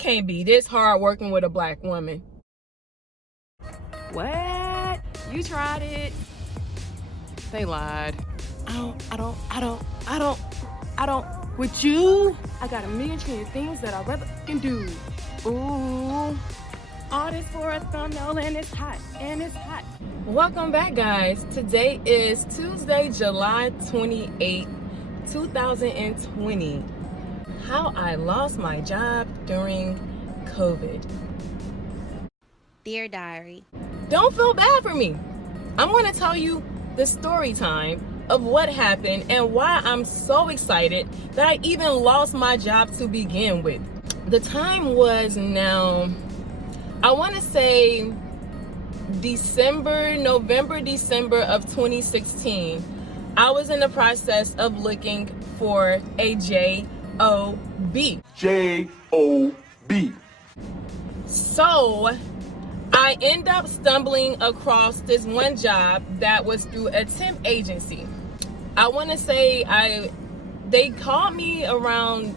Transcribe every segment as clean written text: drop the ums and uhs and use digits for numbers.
can't be this hard working with a black woman. What? You tried it? They lied. I don't. With you, I got a million trillion things that I'd rather can do. Ooh. All this for a thumbnail and it's hot, Welcome back, guys. Today is Tuesday, July 28, 2020. How I lost my job during COVID. Dear Diary. Don't feel bad for me. I'm going to tell you the story time of what happened and why I'm so excited that I even lost my job to begin with. The time was now, I want to say November, December of 2016. I was in the process of looking for a J-O-B. J-O-B. So I end up stumbling across this one job that was through a temp agency. I want to say they called me around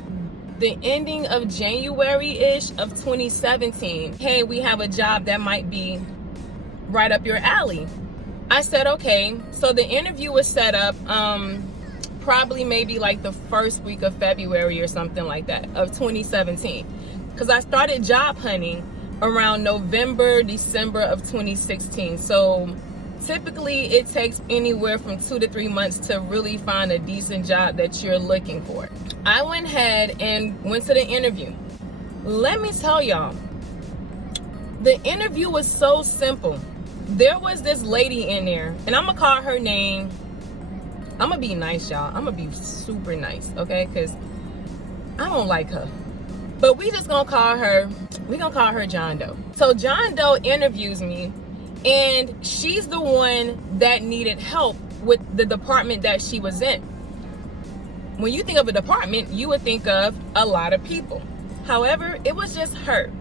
the ending of January-ish of 2017. Hey, we have a job that might be right up your alley. I said, okay. So the interview was set up probably maybe like the first week of February or something like that of 2017. Because I started job hunting around November, December of 2016. So typically it takes anywhere from 2 to 3 months to really find a decent job that you're looking for. I went ahead and went to the interview. Let me tell y'all, the interview was so simple. There was this lady in there, and I'm gonna call her name. I'm gonna be nice, y'all. I'm gonna be super nice, okay? Because I don't like her. But we're gonna call her John Doe. So John Doe interviews me, and she's the one that needed help with the department that she was in. When you think of a department, you would think of a lot of people. However, it was just her.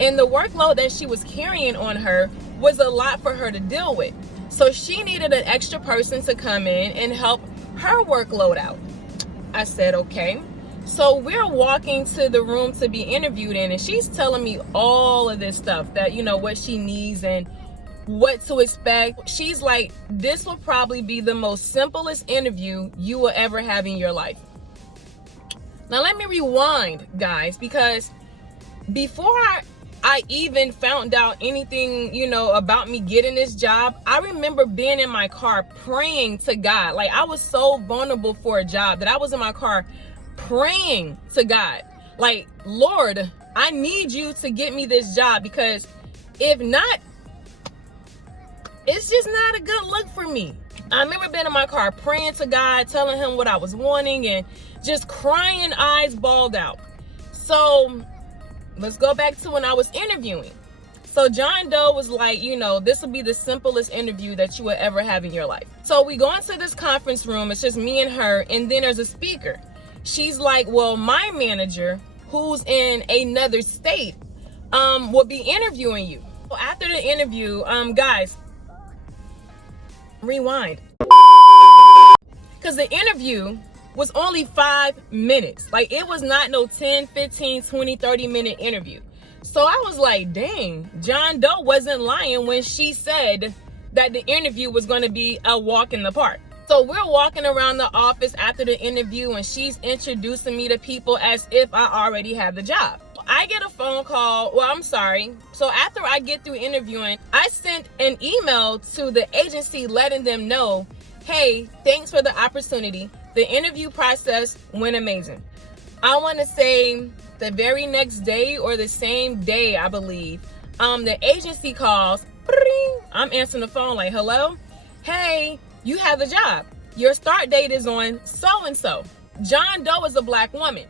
And the workload that she was carrying on her was a lot for her to deal with. So she needed an extra person to come in and help her workload out. I said, okay. So we're walking to the room to be interviewed in, and she's telling me all of this stuff that, you know, what she needs and what to expect. She's like, this will probably be the most simplest interview you will ever have in your life. Now let me rewind, guys, because before I even found out anything, you know, about me getting this job, I remember being in my car praying to God. Like, I was so vulnerable for a job that I was in my car praying to God. Like, Lord, I need you to get me this job, because if not, it's just not a good look for me. I remember being in my car praying to God, telling him what I was wanting, and just crying, eyes balled out. So let's go back to when I was interviewing. So John Doe was like, you know, this will be the simplest interview that you will ever have in your life. So we go into this conference room. It's just me and her, and then there's a speaker. She's like, well, my manager, who's in another state, will be interviewing you. Well, after the interview, guys, rewind. Because the interview was only 5 minutes. Like, it was not no 10, 15, 20, 30-minute interview. So I was like, dang, John Doe wasn't lying when she said that the interview was going to be a walk in the park. So we're walking around the office after the interview, and she's introducing me to people as if I already have the job. I get a phone call. Well, I'm sorry. So after I get through interviewing, I sent an email to the agency letting them know, hey, thanks for the opportunity. The interview process went amazing. I want to say the very next day or the same day, I believe, the agency calls. I'm answering the phone like, hello? Hey, you have the job. Your start date is on so-and-so. John Doe is a black woman.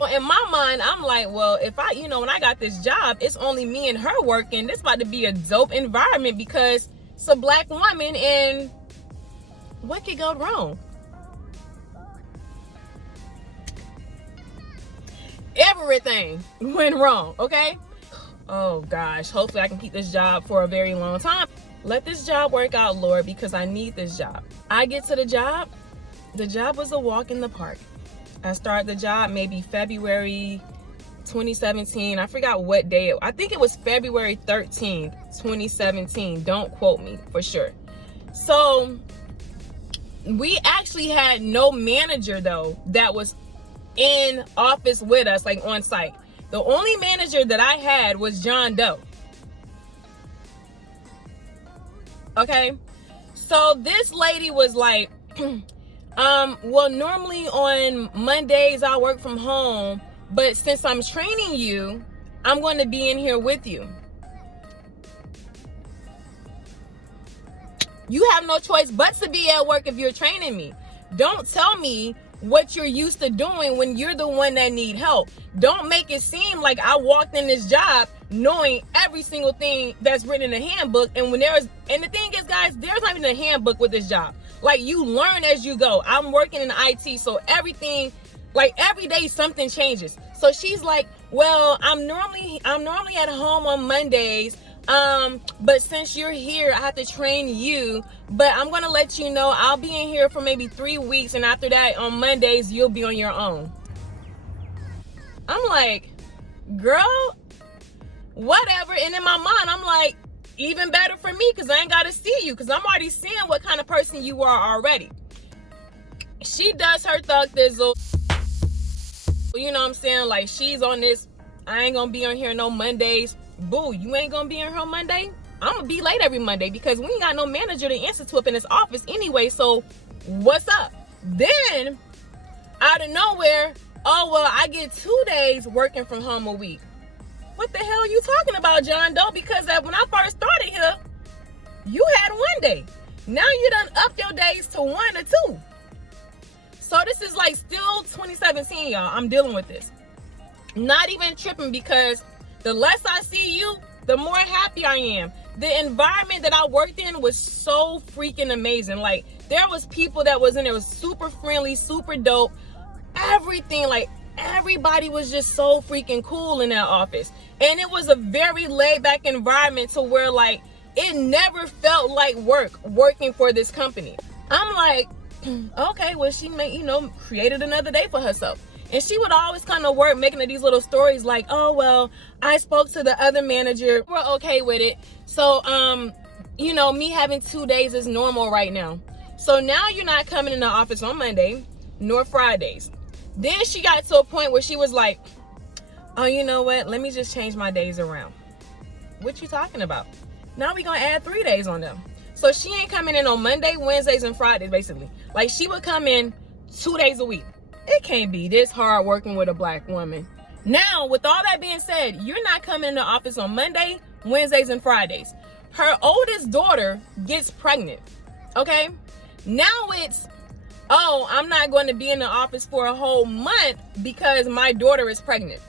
Well, in my mind, I'm like, well, if I, when I got this job, it's only me and her working. This about to be a dope environment because it's a black woman, and what could go wrong? Everything went wrong, okay? Oh gosh, hopefully I can keep this job for a very long time. Let this job work out, Lord, because I need this job. I get to the job was a walk in the park. I started the job maybe February 2017. I forgot what day. I think it was February 13th, 2017. Don't quote me for sure. So we actually had no manager though that was in office with us, like on site. The only manager that I had was John Doe. Okay, so this lady was like, well, normally on Mondays I work from home, but since I'm training you, I'm going to be in here with you. You have no choice but to be at work if you're training me. Don't tell me what you're used to doing when you're the one that need help. Don't make it seem like I walked in this job knowing every single thing that's written in the handbook. And and the thing is, guys, there's not even a handbook with this job. Like, you learn as you go. I'm working in IT, so everything, like every day something changes. So she's like, well, I'm normally at home on Mondays. But since you're here, I have to train you, but I'm going to let you know I'll be in here for maybe 3 weeks. And after that, on Mondays, you'll be on your own. I'm like, girl, whatever. And in my mind, I'm like, even better for me, because I ain't got to see you, because I'm already seeing what kind of person you are already. She does her thug thizzle. You know what I'm saying? Like, she's on this, I ain't going to be on here no Mondays. Boo, you ain't gonna be in here on Monday? I'm gonna be late every Monday because we ain't got no manager to answer to up in this office anyway, so what's up? Then, out of nowhere, oh, well, I get 2 days working from home a week. What the hell are you talking about, John Doe? Because when I first started here, you had 1 day. Now you done up your days to 1 or 2. So this is like still 2017, y'all. I'm dealing with this. Not even tripping, because the less I see you, the more happy I am. The environment that I worked in was so freaking amazing. Like, there was people that was in there, was super friendly, super dope. Everything, like, everybody was just so freaking cool in that office. And it was a very laid back environment to where, like, it never felt like working for this company. I'm like, okay, well, she created another day for herself. And she would always kind of work making these little stories like, oh, well, I spoke to the other manager. We're okay with it. So, me having 2 days is normal right now. So now you're not coming in the office on Monday nor Fridays. Then she got to a point where she was like, oh, you know what? Let me just change my days around. What you talking about? Now we going to add 3 days on them. So she ain't coming in on Monday, Wednesdays, and Fridays, basically. Like, she would come in 2 days a week. It can't be this hard working with a black woman. Now, with all that being said, you're not coming in the office on Monday, Wednesdays, and Fridays. Her oldest daughter gets pregnant, okay? Now it's, oh, I'm not going to be in the office for a whole month because my daughter is pregnant.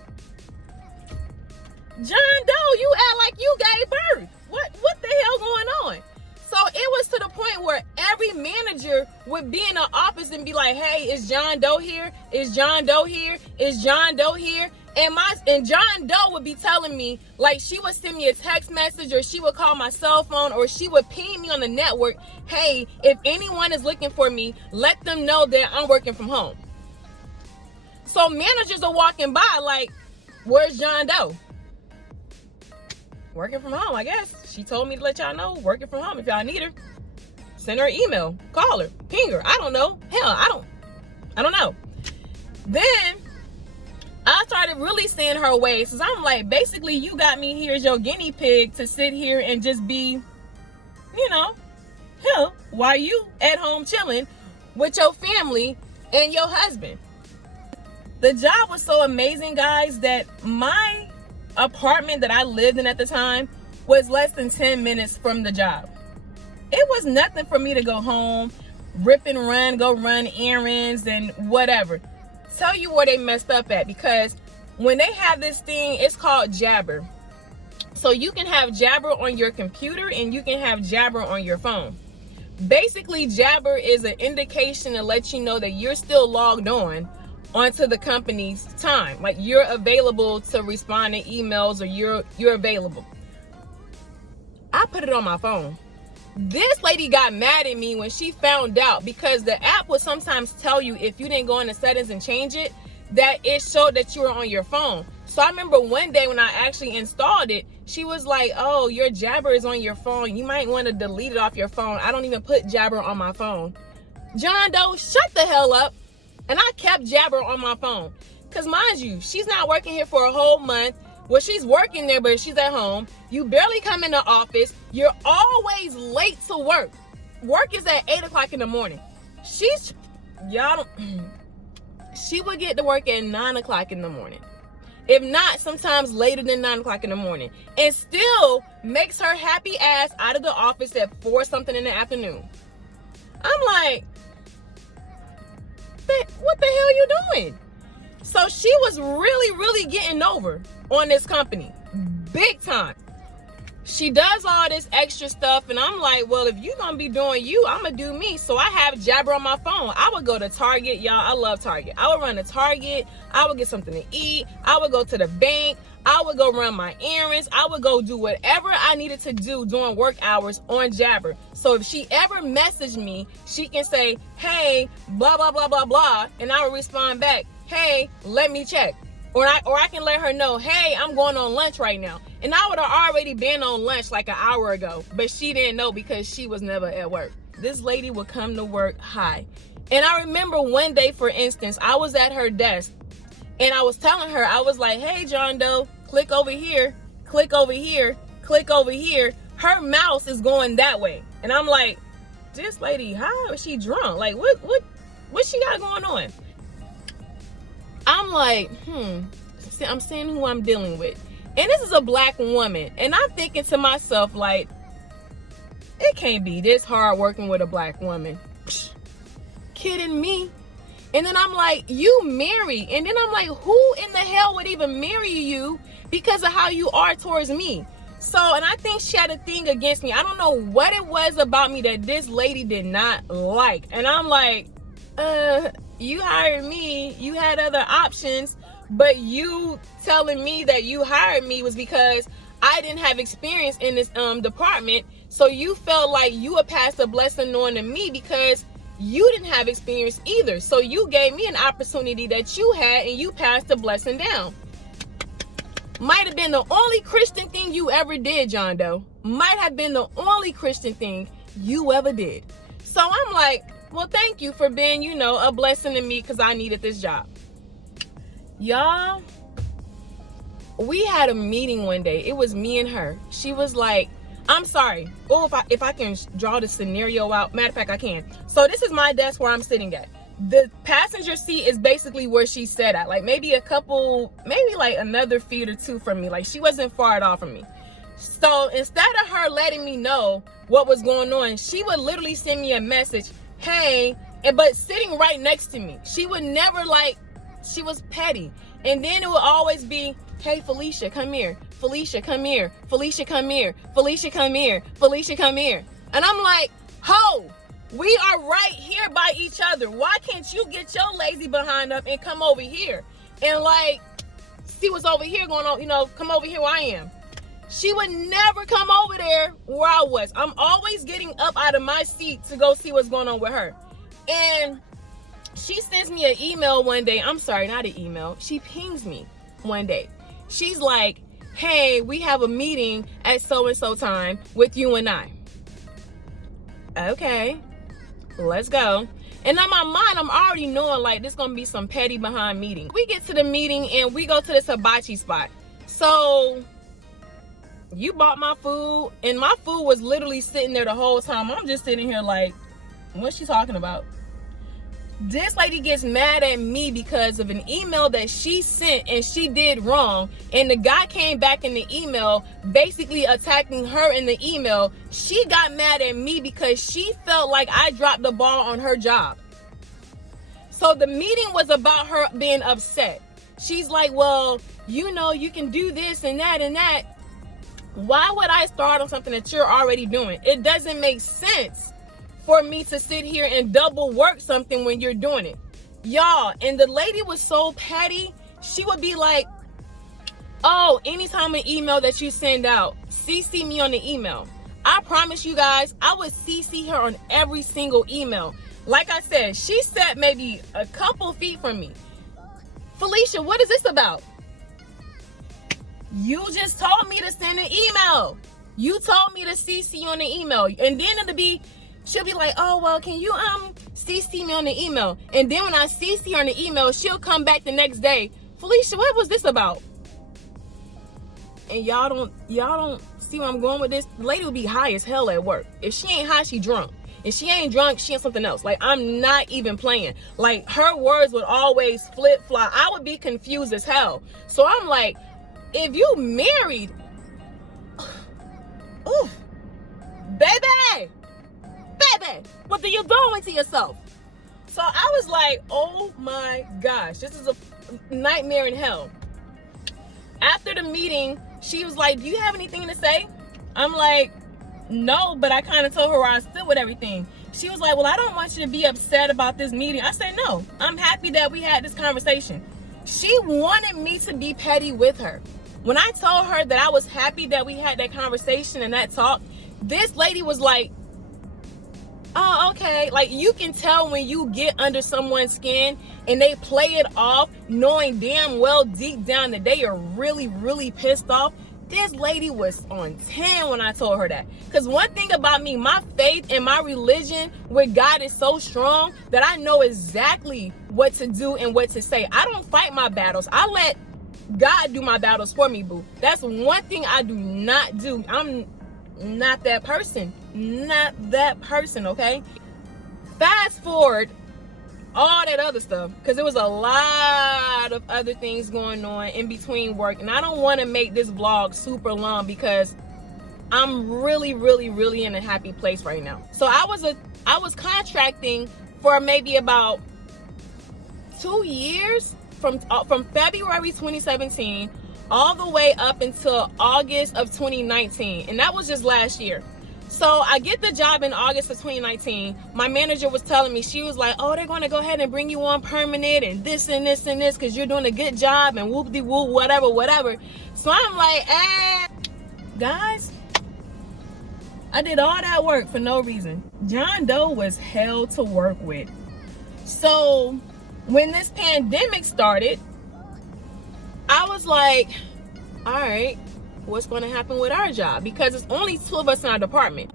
John Doe, you act like you gave birth. What the hell going on? So it was to the point where every manager would be in the office and be like, hey, is John Doe here? Is John Doe here? Is John Doe here? And John Doe would be telling me, like, she would send me a text message, or she would call my cell phone, or she would ping me on the network, hey, if anyone is looking for me, let them know that I'm working from home. So managers are walking by like, where's John Doe? Working from home, I guess. She told me to let y'all know, working from home. If y'all need her, send her an email, call her, ping her. I don't know. Hell, I don't know. Then I started really seeing her ways, because I'm like, basically, you got me here as your guinea pig to sit here and just be, hell, while you at home chilling with your family and your husband. The job was so amazing, guys, that my apartment that I lived in at the time was less than 10 minutes from the job. It was nothing for me to go home, rip and run, go run errands and whatever. Tell you where they messed up at, because when they have this thing, it's called Jabber. So you can have Jabber on your computer and you can have Jabber on your phone. Basically, Jabber is an indication to let you know that you're still logged on onto the company's time. Like, you're available to respond to emails, or you're available. I put it on my phone. This lady got mad at me when she found out, because the app would sometimes tell you, if you didn't go in the settings and change it, that it showed that you were on your phone. So I remember one day when I actually installed it, she was like, oh, your Jabber is on your phone. You might want to delete it off your phone. I don't even put Jabber on my phone. John Doe, shut the hell up. And I kept Jabber on my phone. Because mind you, she's not working here for a whole month. Well, she's working there, but she's at home. You barely come in the office. You're always late to work. Work is at 8 o'clock in the morning. She would get to work at 9 o'clock in the morning. If not, sometimes later than 9 o'clock in the morning. And still makes her happy ass out of the office at 4 something in the afternoon. I'm like, what the hell you doing? So she was really getting over on this company. Big time. She does all this extra stuff, and I'm like, well, if you're gonna be doing you, I'm gonna do me. So I have Jabber on my phone. I would go to Target, y'all. I love Target. I would run to Target. I would get something to eat. I would go to the bank. I would go run my errands. I would go do whatever I needed to do during work hours on Jabber. So if she ever messaged me, she can say, hey, blah, blah, blah, blah, blah. And I would respond back, hey, let me check. Or I can let her know, hey, I'm going on lunch right now. And I would have already been on lunch like an hour ago. But she didn't know because she was never at work. This lady would come to work high. And I remember one day, for instance, I was at her desk. And I was telling her, I was like, hey, John Doe, click over here, click over here, click over here. Her mouse is going that way. And I'm like, this lady, how is she drunk? Like, what she got going on? I'm like, I'm seeing who I'm dealing with. And this is a black woman. And I'm thinking to myself, like, it can't be this hard working with a black woman. Psh, kidding me? And then I'm like, you married. And then I'm like, who in the hell would even marry you because of how you are towards me? So, and I think she had a thing against me. I don't know what it was about me that this lady did not like. And I'm like, you hired me, you had other options, but you telling me that you hired me was because I didn't have experience in this department. So you felt like you would pass a blessing on to me because you didn't have experience either. So you gave me an opportunity that you had and you passed the blessing down. Might have been the only Christian thing you ever did, John Doe. Might have been the only Christian thing you ever did. So I'm like, well, thank you for being, a blessing to me because I needed this job. Y'all, we had a meeting one day. It was me and her. She was like, I'm sorry. Oh, if I can draw the scenario out. Matter of fact, I can. So this is my desk where I'm sitting at. The passenger seat is basically where she sat at. Like maybe like another feet or two from me. Like she wasn't far at all from me. So instead of her letting me know what was going on, she would literally send me a message, hey, but sitting right next to me. She would never she was petty. And then it would always be, hey, Felicia, come here. Felicia, come here. Felicia, come here. Felicia, come here. Felicia, come here. And I'm like, ho, we are right here by each other. Why can't you get your lazy behind up and come over here and see what's over here going on? Come over here where I am. She would never come over there where I was. I'm always getting up out of my seat to go see what's going on with her. And she sends me an email one day. I'm sorry, not an email. She pings me one day. She's like, hey, we have a meeting at so-and-so time with you and I. Okay, let's go. And in my mind, I'm already knowing this gonna be some petty behind meeting. We get to the meeting and we go to this hibachi spot. So you bought my food and my food was literally sitting there the whole time. I'm just sitting here like, what's she talking about? This lady gets mad at me because of an email that she sent and she did wrong. And the guy came back in the email basically attacking her in the email. She got mad at me because she felt like I dropped the ball on her job. So the meeting was about her being upset. She's like, well, you can do this and that and that. Why would I start on something that you're already doing? It doesn't make sense for me to sit here and double work something when you're doing it. Y'all, and the lady was so petty. She would be like, oh, anytime an email that you send out, CC me on the email. I promise you guys, I would CC her on every single email. Like I said, she sat maybe a couple feet from me. Felicia, what is this about? You just told me to send an email. You told me to CC you on the email. And then she'll be like, oh, well, can you CC me on the email? And then when I CC her on the email, she'll come back the next day. Felicia, what was this about? And y'all don't see where I'm going with this. The lady will be high as hell at work. If she ain't high, she drunk. If she ain't drunk, she ain't something else. Like, I'm not even playing. Like, her words would always flip-flop. I would be confused as hell. So I'm like, if you married, ooh, baby, what are you doing to yourself? So I was like, oh my gosh, this is a nightmare in hell. After the meeting, she was like, do you have anything to say? I'm like, no, but I kind of told her where I stood with everything. She was like, well, I don't want you to be upset about this meeting. I said, no, I'm happy that we had this conversation. She wanted me to be petty with her. When I told her that I was happy that we had that conversation and that talk, this lady was like, oh, okay. Like, you can tell when you get under someone's skin and they play it off, knowing damn well deep down that they are really, really pissed off. This lady was on 10 when I told her that. Because one thing about me, my faith and my religion with God is so strong that I know exactly what to do and what to say. I don't fight my battles. I let God do my battles for me, boo. That's one thing I do not do. I'm not that person. Not that person, okay? Fast forward all that other stuff, because there was a lot of other things going on in between work, and I don't want to make this vlog super long because I'm really, really, really in a happy place right now. So I was contracting for maybe about 2 years from February 2017 all the way up until August of 2019, and that was just last year. So I get the job in August of 2019. My manager was telling me, she was like, oh, they're going to go ahead and bring you on permanent and this and this and this because you're doing a good job and whoop-de-whoop, whatever. So I'm like, guys, I did all that work for no reason. John Doe was hell to work with. So when this pandemic started, I was like, all right, what's going to happen with our job? Because it's only 2 of us in our department.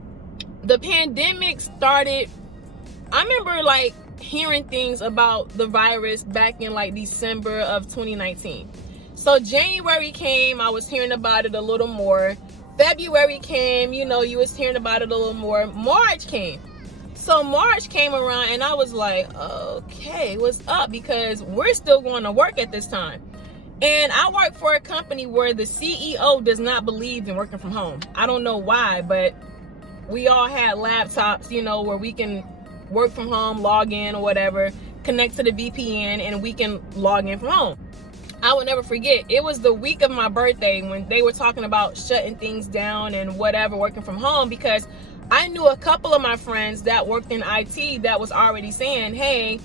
The pandemic started, I remember like hearing things about the virus back in like December of 2019. So January came, I was hearing about it a little more. February came, you was hearing about it a little more. March came. So March came around and I was like, okay, what's up? Because we're still going to work at this time. And I work for a company where the CEO does not believe in working from home. I don't know why, but we all had laptops, where we can work from home, log in or whatever, connect to the VPN, and we can log in from home. I will never forget, it was the week of my birthday when they were talking about shutting things down and whatever, working from home, because I knew a couple of my friends that worked in IT that was already saying, hey,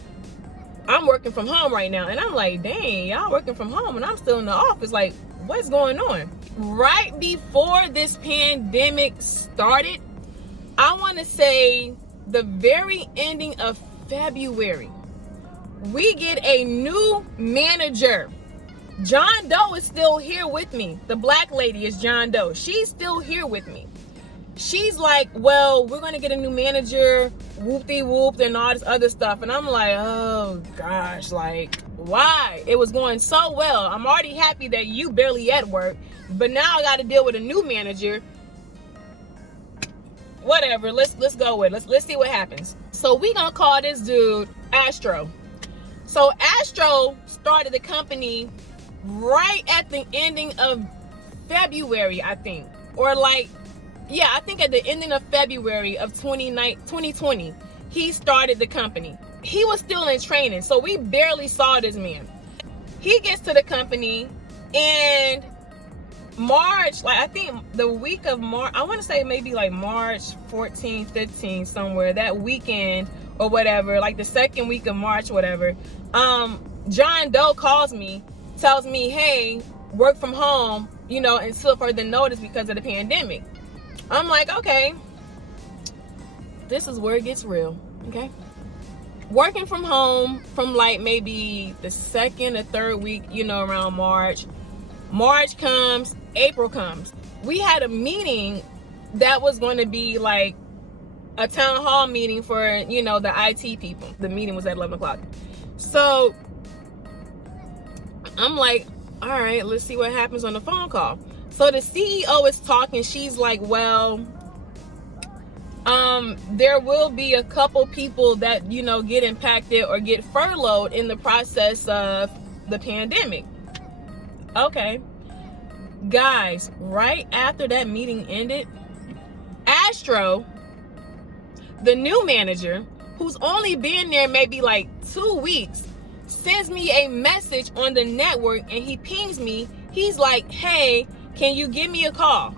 I'm working from home right now. And I'm like, dang, y'all working from home and I'm still in the office. Like, what's going on? Right before this pandemic started, I want to say the very ending of February, we get a new manager. John Doe is still here with me. The black lady is John Doe. She's still here with me. She's like, well, we're going to get a new manager, whoop-de-whoop, and all this other stuff. And I'm like, oh, gosh, like, why? It was going so well. I'm already happy that you barely at work. But now I got to deal with a new manager. Whatever, let's go with it. Let's see what happens. So we going to call this dude Astro. So Astro started the company right at the ending of February, I think. Or like, yeah, I think at the ending of February of 2020, he started the company. He was still in training, so we barely saw this man. He gets to the company, and March, like I think the week of March, I want to say maybe like March 14, 15, somewhere, that weekend or whatever, like the second week of March, whatever, John Doe calls me, tells me, hey, work from home, until further notice because of the pandemic. I'm like, okay, this is where it gets real, okay? Working from home from like maybe the second or third week, around March. March comes, April comes. We had a meeting that was going to be like a town hall meeting for, you know, the IT people. The meeting was at 11 o'clock. So I'm like, all right, let's see what happens on the phone call. So the CEO is talking. She's like, well, there will be a couple people that, you know, get impacted or get furloughed in the process of the pandemic. Okay. Guys, right after that meeting ended, Astro, the new manager, who's only been there maybe like 2 weeks, sends me a message on the network and he pings me. He's like, hey, can you give me a call?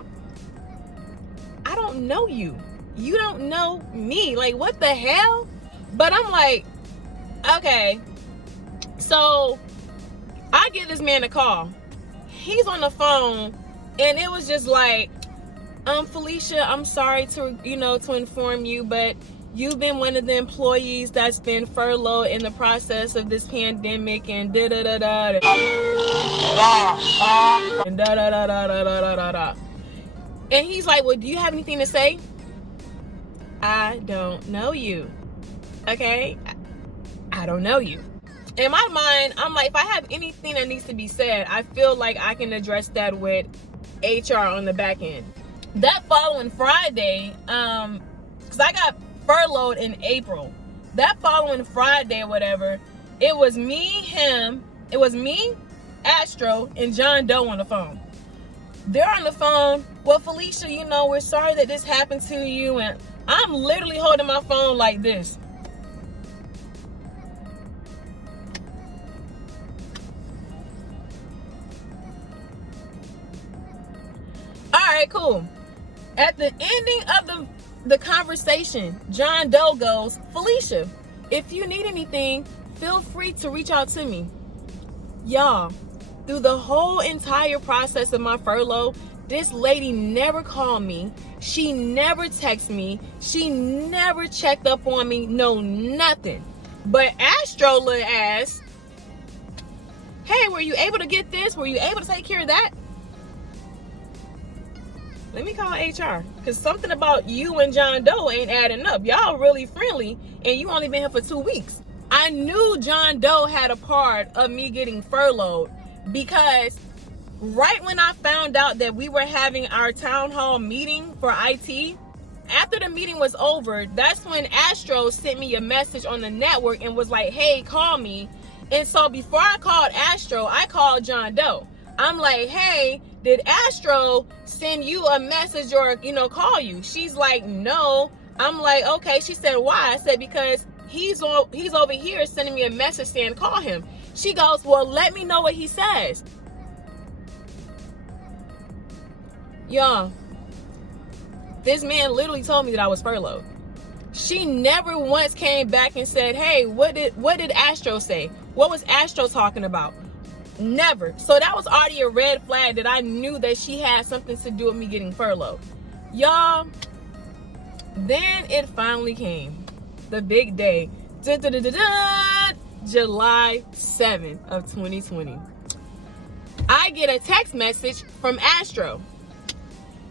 I don't know you. You don't know me. Like, what the hell? But I'm like, okay. So I give this man a call. He's on the phone and it was just like, Felicia, I'm sorry to, you know, to inform you, but you've been one of the employees that's been furloughed in the process of this pandemic and da da da da and da da da da da da da da. And he's like, well, do you have anything to say? I don't know you. Okay? I don't know you. In my mind, I'm like, if I have anything that needs to be said, I feel like I can address that with HR on the back end. That following Friday, because I got furloughed in April. That following Friday or whatever, it was me, Astro, and John Doe on the phone. They're on the phone. Well, Felicia, you know, we're sorry that this happened to you. And I'm literally holding my phone like this. All right, cool. At the ending of the conversation, John Doe goes, Felicia, if you need anything, feel free to reach out to me. Y'all, through the whole entire process of my furlough, this lady never called me. She never texted me. She never checked up on me. No, nothing. But Astro little ass, hey, were you able to get this? Were you able to take care of that? Let me call HR, because something about you and John Doe ain't adding up. Y'all really friendly, and you only been here for 2 weeks. I knew John Doe had a part of me getting furloughed, because right when I found out that we were having our town hall meeting for IT, after the meeting was over, that's when Astro sent me a message on the network and was like, hey, call me. And so before I called Astro, I called John Doe. I'm like, hey, did Astro send you a message or, you know, call you? She's like, no. I'm like, okay. She said, why? I said, because he's over here sending me a message saying call him. She goes, well, let me know what he says. Y'all, this man literally told me that I was furloughed. She never once came back and said, hey, what did Astro say? What was Astro talking about? Never. So that was already a red flag that I knew that she had something to do with me getting furloughed. Y'all, then it finally came. The big day. Dun, dun, dun, dun, dun, July 7th of 2020. I get a text message from Astro.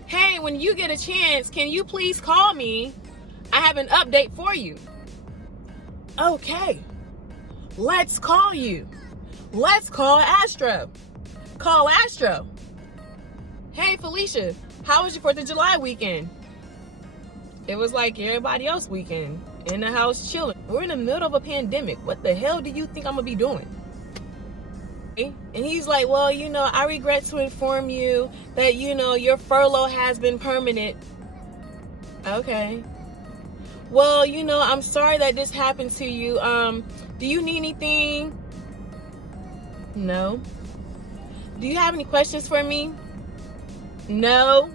Hey, when you get a chance, can you please call me? I have an update for you. Okay. Let's call you. Let's call Astro. Call Astro. Hey, Felicia, how was your 4th of July weekend? It was like everybody else weekend. In the house chilling. We're in the middle of a pandemic. What the hell do you think I'm gonna be doing? And he's like, well, you know, I regret to inform you that, you know, your furlough has been permanent. Okay. Well, you know, I'm sorry that this happened to you. Do you need anything? No. Do you have any questions for me? No.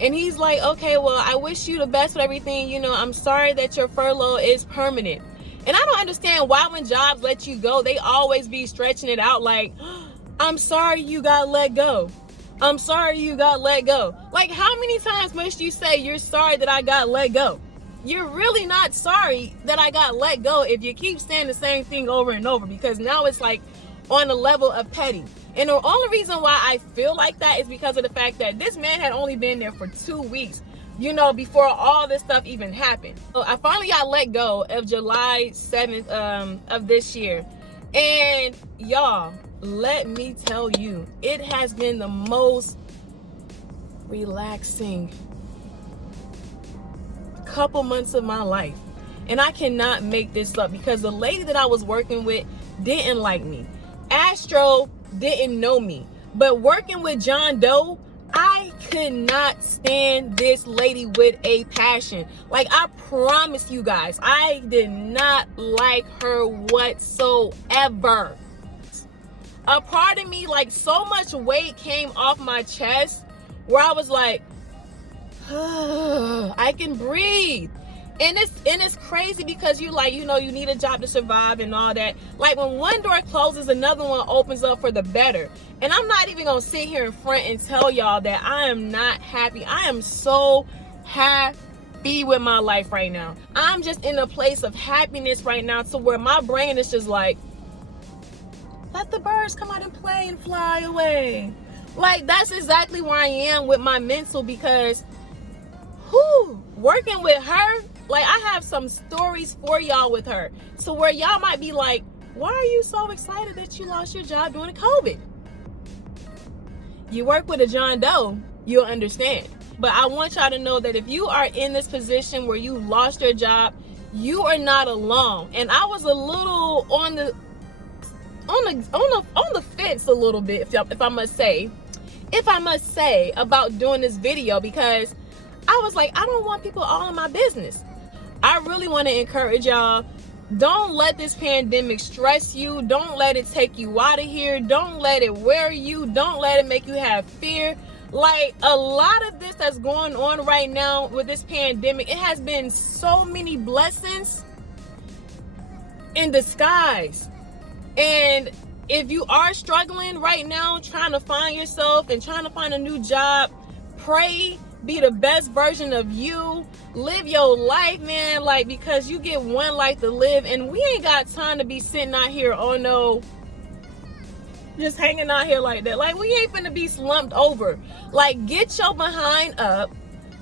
And he's like, okay, well, I wish you the best with everything. You know, I'm sorry that your furlough is permanent. And I don't understand why when jobs let you go, they always be stretching it out like, I'm sorry you got let go. I'm sorry you got let go. Like, how many times must you say you're sorry that I got let go? You're really not sorry that I got let go if you keep saying the same thing over and over, because now it's like on the level of petty. And the only reason why I feel like that is because of the fact that this man had only been there for 2 weeks, you know, before all this stuff even happened. So I finally got let go of July 7th of this year. And y'all, let me tell you, it has been the most relaxing couple months of my life. And I cannot make this up because the lady that I was working with didn't like me. Astro didn't know me. But working with John Doe, I could not stand this lady with a passion. Like, I promise you guys, I did not like her whatsoever. A part of me, like, so much weight came off my chest where I was like, I can breathe. And it's crazy because you need a job to survive and all that. Like, when one door closes, another one opens up for the better. And I'm not even gonna sit here in front and tell y'all that I am not happy. I am so happy with my life right now. I'm just in a place of happiness right now to where my brain is just like, let the birds come out and play and fly away. Like, that's exactly where I am with my mental, because working with her, like, I have some stories for y'all with her. So where y'all might be like, why are you so excited that you lost your job during COVID? You work with a John Doe, you'll understand. But I want y'all to know that if you are in this position where you lost your job, you are not alone. And I was a little on the fence a little bit, if I must say, about doing this video, because I was like, I don't want people all in my business. I really want to encourage y'all, don't let this pandemic stress you. Don't let it take you out of here. Don't let it wear you. Don't let it make you have fear. Like, a lot of this that's going on right now with this pandemic, it has been so many blessings in disguise. And if you are struggling right now, trying to find yourself and trying to find a new job, pray, be the best version of you, live your life, man, like, because you get one life to live, and we ain't got time to be sitting out here, oh no, just hanging out here like that. Like, we ain't finna be slumped over. Like, get your behind up,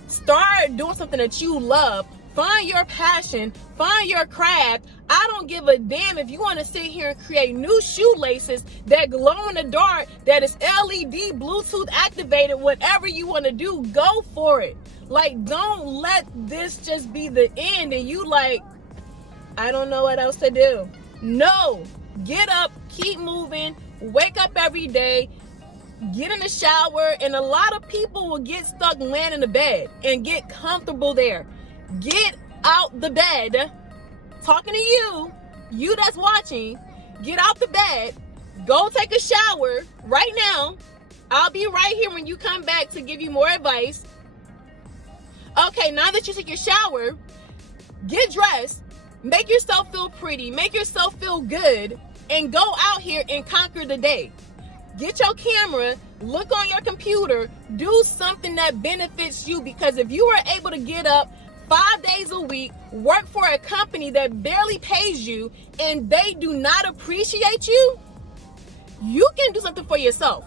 start doing something that you love, find your passion, find your craft. I don't give a damn if you want to sit here and create new shoelaces that glow in the dark, that is LED, Bluetooth activated, whatever you want to do, go for it. Like, don't let this just be the end and you like, I don't know what else to do. No, get up, keep moving, wake up every day, get in the shower, and a lot of people will get stuck laying in the bed and get comfortable there. Get out the bed. Talking to you that's watching, get out the bed, go take a shower right now. I'll be right here when you come back to give you more advice. Okay, now that you took your shower, get dressed, make yourself feel pretty, make yourself feel good, and go out here and conquer the day. Get your camera, look on your computer, do something that benefits you, because if you are able to get up 5 days a week, work for a company that barely pays you, and they do not appreciate you, you can do something for yourself.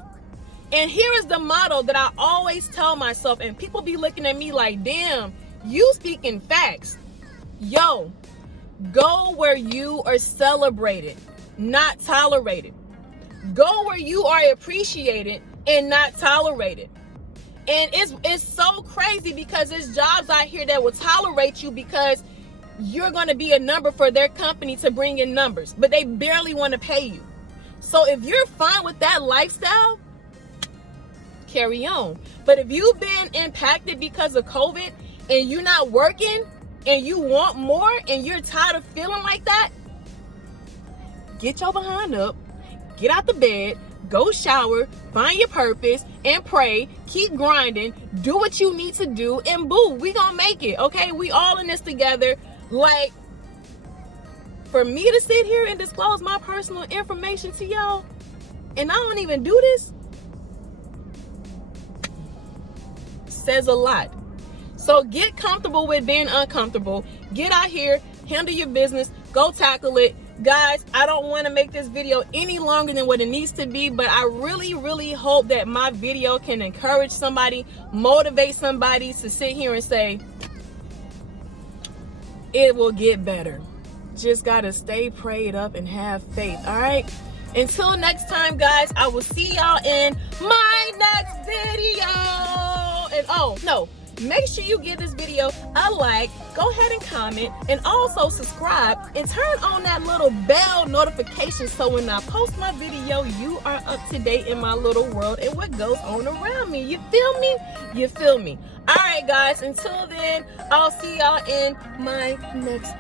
And here is the motto that I always tell myself, and people be looking at me like, damn, you speaking facts. Yo, go where you are celebrated, not tolerated. Go where you are appreciated and not tolerated. And it's so crazy because there's jobs out here that will tolerate you because you're going to be a number for their company to bring in numbers, but they barely want to pay you. So if you're fine with that lifestyle, carry on. But if you've been impacted because of COVID and you're not working and you want more and you're tired of feeling like that, get your behind up, get out the bed, go shower, find your purpose, and pray. Keep grinding. Do what you need to do, and boo, we gonna make it, okay? We all in this together. Like, for me to sit here and disclose my personal information to y'all, and I don't even do this, says a lot. So get comfortable with being uncomfortable. Get out here, handle your business, go tackle it. Guys, I don't want to make this video any longer than what it needs to be, but I really hope that my video can encourage somebody, motivate somebody to sit here and say, it will get better. Just gotta stay prayed up and have faith. All right, until next time, guys, I will see y'all in my next video. And oh no, make sure you give this video a like, go ahead and comment, and also subscribe and turn on that little bell notification so when I post my video, you are up to date in my little world and what goes on around me. You feel me? You feel me? All right, guys, until then, I'll see y'all in my next